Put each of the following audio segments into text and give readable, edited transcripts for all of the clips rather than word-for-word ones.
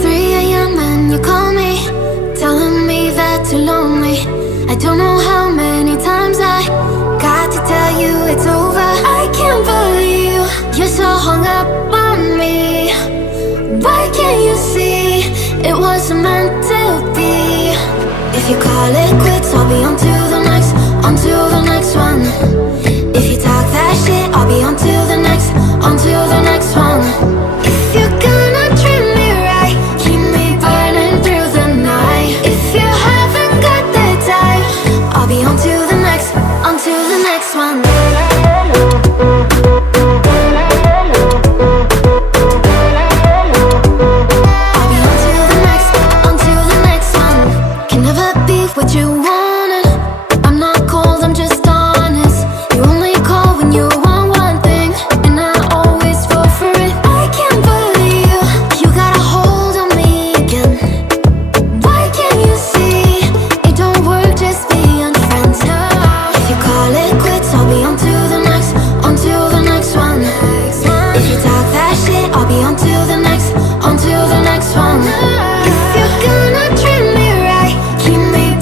3 a.m. and you call me, telling me that you're lonely. I don't know how many times I got to tell you it's over. I can't believe you're so hung up on me. Why can't you see it wasn't meant to be? If you call it quits, I'll be on to the next, on to the next one. If you talk that shit, I'll be on to the next, on to the next one. If you're gonna treat me right, keep me burning through the night. If you haven't got the time, I'll be on to the next, on to the next one. What you wanted, I'm not cold, I'm just honest. You only call when you want one thing, and I always fall for it. I can't believe you got a hold on me again. Why can't you see it don't work, just being friends? If you call it quits, I'll be on to the next, on to the next one. If you talk that shit, I'll be on to the next, on to the next one. If you're gonna treat me right, keep me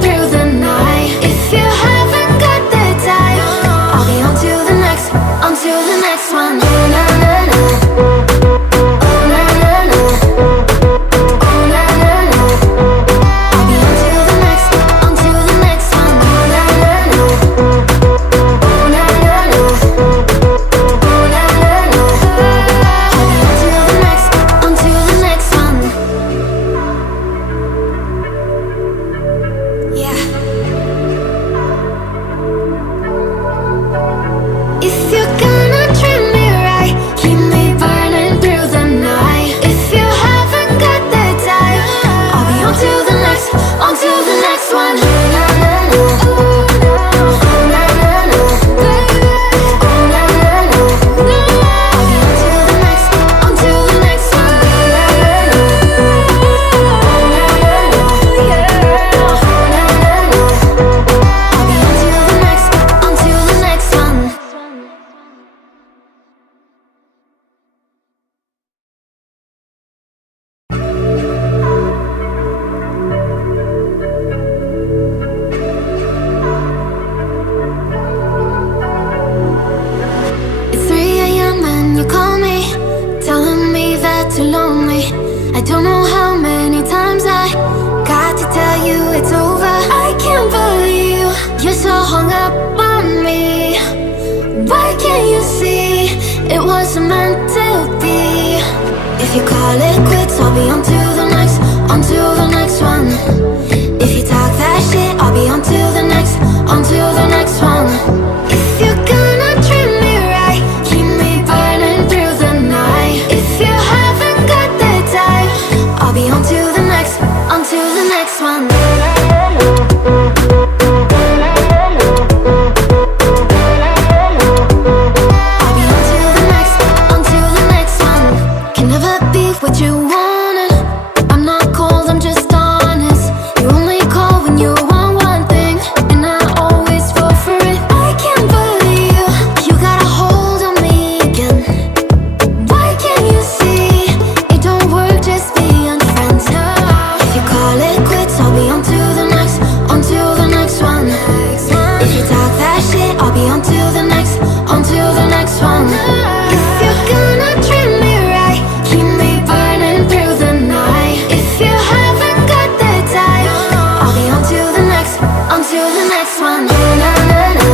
through the night. If you haven't got the time, I'll be on to the next, on to the next one. Oh na na na, oh na na na, oh na na na. I'll be on to the next, on to the next one. Oh na na na, oh na na na, oh na na na. I'll be on to the next, on to the next one. Yeah. If you're gonna treat me right, keep me burning through the night. If you haven't got the time, I'll be on to the next, on to the next one. Oh na na na, oh na na na, oh na na na. I'll be on to the next, on to the next one. It's 3 a.m. and you call me, telling me that you're lonely. I don't know how many times I got to tell you it's over. I can't believe you're so hung up on me. Why can't you see it wasn't meant to be? If you call it quits, I'll be on to the next, on to the next one. If you talk that shit, I'll be on to the next, on to the next one. If you're gonna treat me right, keep me burning through the night. If you haven't got the time, I'll be on to the next, on to the next one. I'll be on to the next, on to the next one. Can never be what you wanted, I'm not cold, I'm just honest. You only call when you want one thing, and I always fall for it. I can't believe you got a hold on me again. Why can't you see it don't work, just being friends? If you call it quits, I'll be on to the next, on to the next one. If you talk that shit, I'll be on to the next, on to the next one. If you're gonna treat me right, keep me burning through the night. If you haven't got the time, I'll be on to the next, on to the next one. Oh na na na,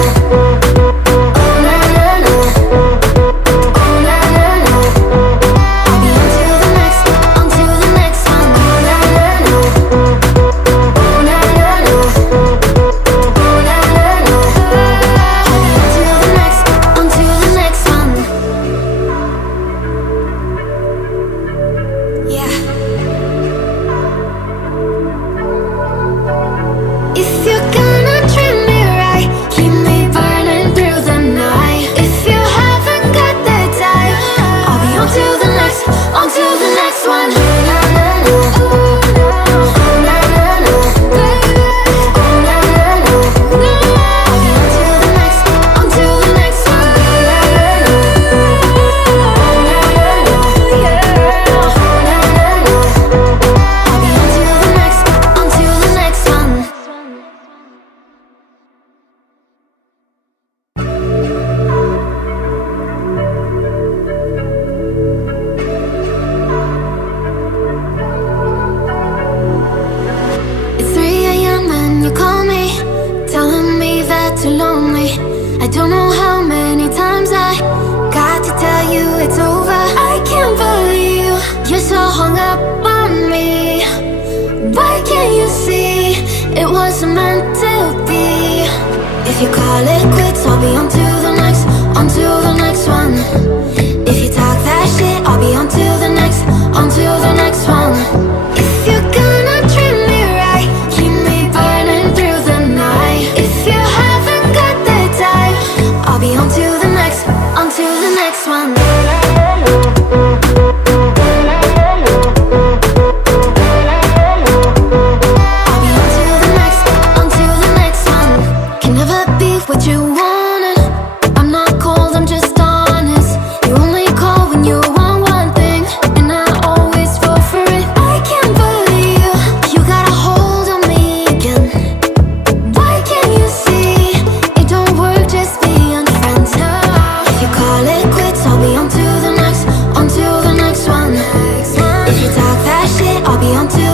oh na na na, oh na na na. I'll be on to the next, on to the next one. Oh na na na, oh na na na, oh na na na. I'll be on to the next, on to the next one. Yeah. If you're gonna treat me right, keep me burning through the night. If you haven't got the time, I'll be on to the next, on to the next one. Oh na na na, oh na na na, oh na na na. I'll be on to the next, on to the next one. Oh na na na, oh na na na, oh na na na. I don't know how many times I got to tell you it's over. I can't believe you're so hung up on me. Why can't you see it wasn't meant to be? If you call it quits, I'll be on to the next, on to the next one. If you talk that shit, I'll be on to the next, on to the next one. If you're gonna treat me right, keep me burning through the night. If you haven't got the time, I'll be on to the next, on to the next one. I'll be on to the next, on to the next one. Can never be what you wanted. I'm not cold, I'm just honest. You only call when you want one thing, and I always fall for it. I can't believe you got a hold on me again. Why can't you see it don't work just being friends? No. If you call it quits, I'll be on to the next, on to the next one. If you talk that shit, I'll be on to